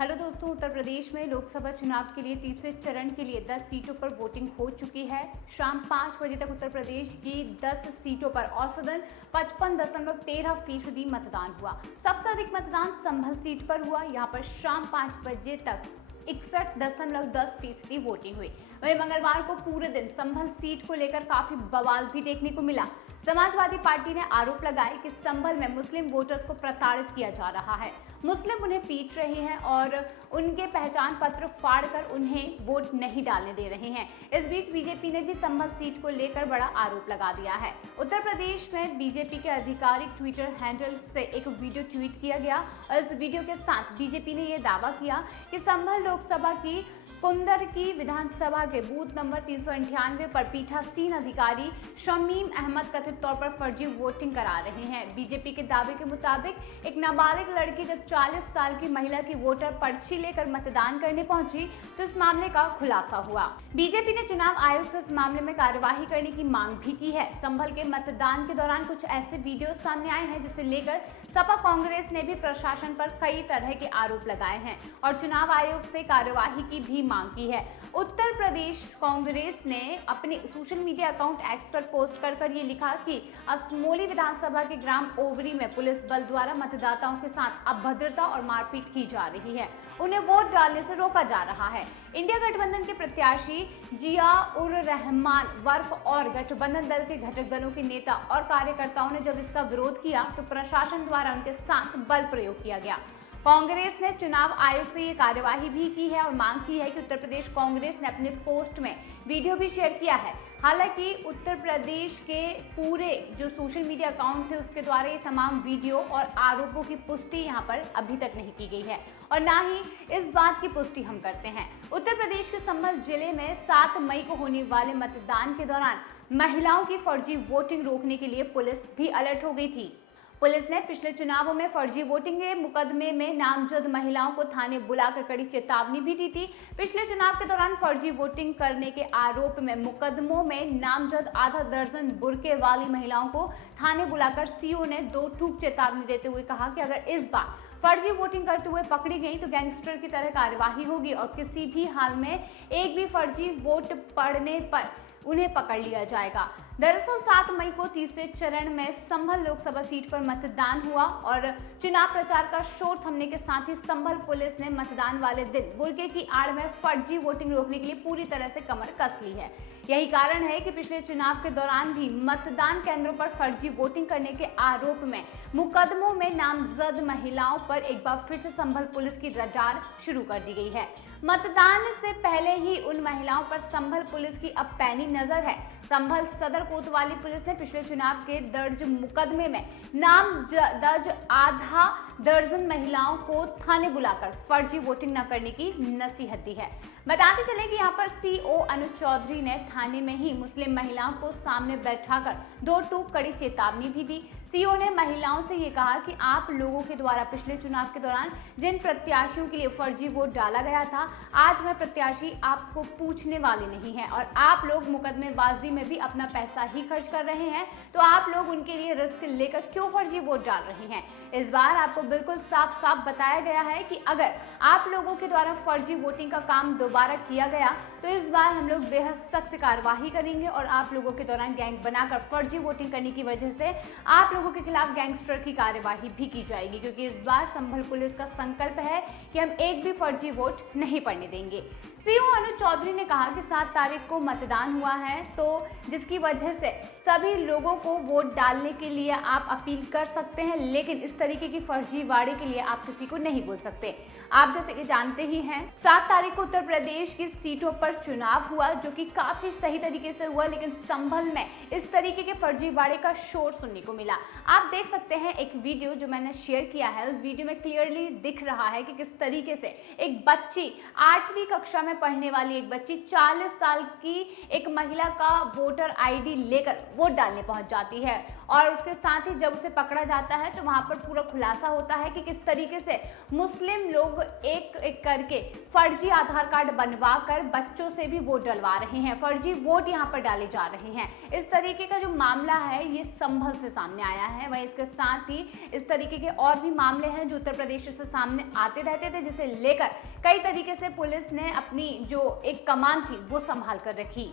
Hello दोस्तों, उत्तर प्रदेश में लोकसभा चुनाव के लिए तीसरे चरण के लिए 10 सीटों पर वोटिंग हो चुकी है। शाम 5 बजे तक उत्तर प्रदेश की 10 सीटों पर औसतन 55.13% मतदान हुआ। सबसे अधिक मतदान संभल सीट पर हुआ। यहां पर शाम 5 बजे तक 61.10% वोटिंग हुई। वहीं मंगलवार को पूरे दिन संभल सीट को लेकर काफी बवाल भी देखने को मिला। समाजवादी पार्टी ने आरोप लगाए कि संभल में मुस्लिम वोटर्स को प्रताड़ित किया जा रहा है। मुस्लिम उन्हें पीट रहे हैं और उनके पहचान पत्र फाड़कर उन्हें वोट नहीं डालने दे रहे हैं। इस बीच बीजेपी ने भी संभल सीट को लेकर बड़ा आरोप लगा दिया है। उत्तर प्रदेश में बीजेपी के आधिकारिक ट्विटर हैंडल से एक वीडियो ट्वीट किया गया और इस वीडियो के साथ बीजेपी ने यह दावा किया कि संभल लोकसभा की कुंदर की विधानसभा के बूथ नंबर 398 पर पीठासीन अधिकारी शमीम अहमद कथित तौर पर फर्जी वोटिंग करा रहे हैं। बीजेपी के दावे के मुताबिक एक नाबालिग लड़की जब 40 साल की महिला की वोटर पर्ची लेकर मतदान करने पहुंची तो इस मामले का खुलासा हुआ। बीजेपी ने चुनाव आयोग से इस मामले में कार्यवाही करने की मांग भी की है। संभल के मतदान के दौरान कुछ ऐसे वीडियो सामने आए हैं जिसे लेकर सपा कांग्रेस ने भी प्रशासन पर कई तरह के आरोप लगाए हैं और चुनाव आयोग से कार्यवाही की भी मांग की है। उत्तर प्रदेश कांग्रेस ने अपने सोशल मीडिया अकाउंट एक्स पर पोस्ट कर ये लिखा कि असमोली विधानसभा के ग्राम ओवरी में पुलिस बल द्वारा मतदाताओं के साथ अभद्रता और मारपीट की जा रही है। उन्हें वोट डालने से रोका जा रहा है। इंडिया गठबंधन के प्रत्याशी जिया उर रहमान वर्फ और गठबंधन दल के घटक दलों के नेता और कार्यकर्ताओं ने जब इसका विरोध किया तो प्रशासन द्वारा उनके साथ बल प्रयोग किया गया। कांग्रेस ने चुनाव आयोग से ये कार्यवाही भी की है और मांग की है कि उत्तर प्रदेश कांग्रेस ने अपने पोस्ट में वीडियो भी शेयर किया है। हालांकि उत्तर प्रदेश के पूरे जो सोशल मीडिया अकाउंट थे उसके द्वारा ये तमाम वीडियो और आरोपों की पुष्टि यहाँ पर अभी तक नहीं की गई है और ना ही इस बात की पुष्टि हम करते हैं। उत्तर प्रदेश के संभल जिले में 7 मई को होने वाले मतदान के दौरान महिलाओं की फर्जी वोटिंग रोकने के लिए पुलिस भी अलर्ट हो गई थी। पुलिस ने पिछले चुनावों में फर्जी वोटिंग के मुकदमे में नामजद महिलाओं को थाने बुलाकर कड़ी चेतावनी भी दी थी। पिछले चुनाव के दौरान फर्जी वोटिंग करने के आरोप में मुकदमों में नामजद आधा दर्जन बुर्के वाली महिलाओं को थाने बुलाकर सीओ ने 2 टूक चेतावनी देते हुए कहा कि अगर इस बार फर्जी वोटिंग करते हुए पकड़ी गई तो गैंगस्टर की तरह कार्यवाही होगी और किसी भी हाल में एक भी फर्जी वोट पड़ने पर उन्हें पकड़ लिया जाएगा। दरअसल 7 मई को तीसरे चरण में संभल लोकसभा सीट पर मतदान हुआ और चुनाव प्रचार का शोर थमने के साथ ही संभल पुलिस ने मतदान वाले दिन बुर्के की आड़ में फर्जी वोटिंग रोकने के लिए पूरी तरह से कमर कस ली है। यही कारण है कि पिछले चुनाव के दौरान भी मतदान केंद्रों पर फर्जी वोटिंग करने के आरोप में मुकदमों में नामजद महिलाओं पर एक बार फिर से संभल पुलिस की रडार शुरू कर दी गई है। मतदान से पहले ही उन महिलाओं पर संभल पुलिस की अब पैनी नजर है। संभल सदर कोतवाली पुलिस ने पिछले चुनाव के दर्ज मुकदमे में नाम दर्ज आधा दर्जन महिलाओं को थाने बुलाकर फर्जी वोटिंग न करने की नसीहत दी है। बताते चले कि यहाँ पर सीओ अनुज चौधरी ने थाने में ही मुस्लिम महिलाओं को सामने बैठाकर 2 टूक कड़ी चेतावनी भी दी। सीओ ने महिलाओं से ये कहा कि आप लोगों के द्वारा पिछले चुनाव के दौरान जिन प्रत्याशियों के लिए फर्जी वोट डाला गया था, आज वह प्रत्याशी आपको पूछने वाले नहीं है और आप लोग मुकदमेबाजी में भी अपना पैसा ही खर्च कर रहे हैं, तो आप लोग उनके लिए रिस्क लेकर क्यों फर्जी वोट डाल रहे हैं। इस बार आपको बिल्कुल साफ साफ बताया गया है कि अगर आप लोगों के द्वारा फर्जी वोटिंग का काम दोबारा किया गया तो इस बार हम लोग बेहद सख्त कार्यवाही करेंगे और आप लोगों के दौरान गैंग बनाकर फर्जी वोटिंग करने की वजह से आप लोगों के खिलाफ गैंगस्टर की कार्यवाही भी की जाएगी, क्योंकि इस बार संभल पुलिस का संकल्प है कि हम एक भी फर्जी वोट नहीं पड़ने देंगे। सीओ अनुज चौधरी ने कहा कि 7 तारीख को मतदान हुआ है तो जिसकी वजह से सभी लोगों को वोट डालने के लिए आप अपील कर सकते हैं, लेकिन इस तरीके की फर्जीवाड़े के लिए आप किसी को नहीं बोल सकते। आप जैसे कि जानते ही हैं 7 तारीख को उत्तर प्रदेश की सीटों पर चुनाव हुआ जो कि काफी सही तरीके से हुआ, लेकिन संभल में इस तरीके के फर्जीवाड़े का शोर सुनने को मिला। आप देख सकते हैं एक वीडियो जो मैंने शेयर किया है, उस वीडियो में क्लियरली दिख रहा है कि किस तरीके से एक बच्ची 8वीं कक्षा में में पढ़ने वाली एक बच्ची 40 साल की एक महिला का वोटर आईडी लेकर वोट डालने पहुंच जाती है और उसके साथ ही जब उसे पकड़ा जाता है तो वहां पर पूरा खुलासा होता है कि किस तरीके से मुस्लिम लोग एक एक करके फर्जी आधार कार्ड बनवा कर बच्चों से भी वोट डलवा रहे हैं, फर्जी वोट यहां पर डाले जा रहे हैं। इस तरीके का जो मामला है ये संभल से सामने आया है। वहीं इसके साथ ही इस तरीके के और भी मामले हैं जो उत्तर प्रदेश से सामने आते रहते थे, जिसे लेकर कई तरीके से पुलिस ने अपनी जो एक कमान थी वो संभाल कर रखी।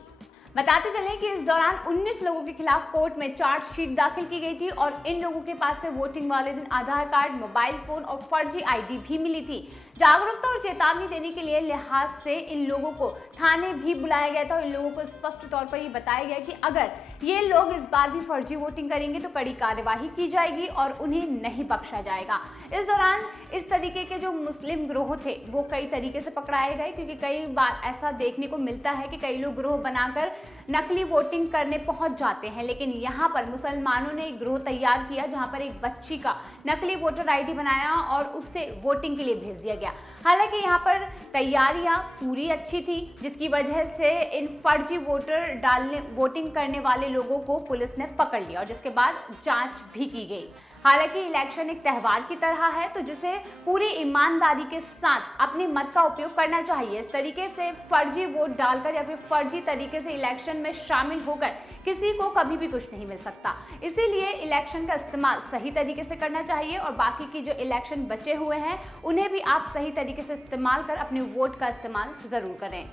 बताते चलें कि इस दौरान 19 लोगों के खिलाफ कोर्ट में चार्जशीट दाखिल की गई थी और इन लोगों के पास से वोटिंग वाले दिन आधार कार्ड, मोबाइल फोन और फर्जी आईडी भी मिली थी। जागरूकता और चेतावनी देने के लिए लिहाज से इन लोगों को थाने भी बुलाया गया था और इन लोगों को स्पष्ट तौर पर ये बताया गया कि अगर ये लोग इस बार भी फर्जी वोटिंग करेंगे तो कड़ी कार्यवाही की जाएगी और उन्हें नहीं बख्शा जाएगा। इस दौरान इस तरीके के जो मुस्लिम गिरोह थे वो कई तरीके से पकड़ाए गए, क्योंकि कई बार ऐसा देखने को मिलता है कि कई लोग गिरोह बनाकर नकली वोटिंग करने पहुंच जाते हैं, लेकिन यहाँ पर मुसलमानों ने एक गिरोह तैयार किया जहां पर एक बच्ची का नकली वोटर आईडी बनाया और उससे वोटिंग के लिए भेज दिया गया। हालांकि यहाँ पर तैयारियां पूरी अच्छी थी, जिसकी वजह से इन फर्जी वोटिंग करने वाले लोगों को पुलिस ने पकड़ लिया और जिसके बाद जांच भी की गई। हालांकि इलेक्शन एक त्यौहार की तरह है तो जिसे पूरी ईमानदारी के साथ अपने मत का उपयोग करना चाहिए। इस तरीके से फर्जी वोट डालकर या फिर फर्जी तरीके से इलेक्शन में शामिल होकर किसी को कभी भी कुछ नहीं मिल सकता। इसीलिए इलेक्शन का इस्तेमाल सही तरीके से करना चाहिए और बाकी की जो इलेक्शन बचे हुए हैं उन्हें भी आप सही तरीके से इस्तेमाल कर अपने वोट का इस्तेमाल जरूर करें।